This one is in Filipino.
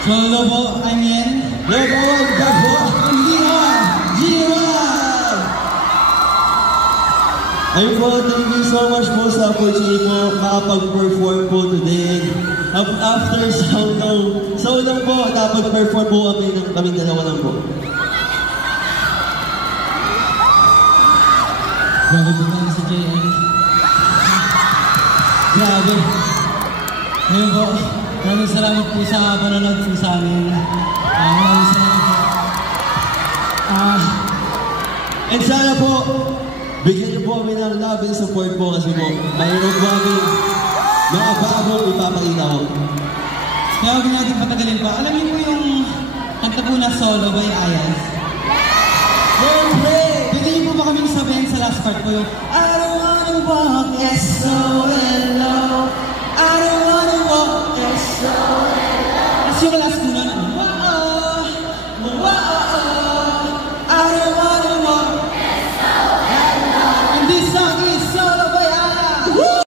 So, hello po, I'm Yen. Hello po, Gabo. G1! Ayun po, thank you so much po sa opportunity po makapag-perform po today. After so long po, nakapag-perform po kami dalawa lang po. Grabe po na si JN. Grabe. Ngayon po, maraming salamat po sa panonood po sa amin. Maraming salamat po. And sana po, bigyan niyo po kami ng love and support po kasi po, mayroon po kami mga bagong ipapakita ko. Kaya huwag natin patagalin pa. Alam niyo po yung kanta po na Solo by Ayaz? Pwede niyo po ba kaming sabihin sa last part po yung I don't wanna walk S-O-L-O I don't wanna walk S-O-L-O Tapos yung last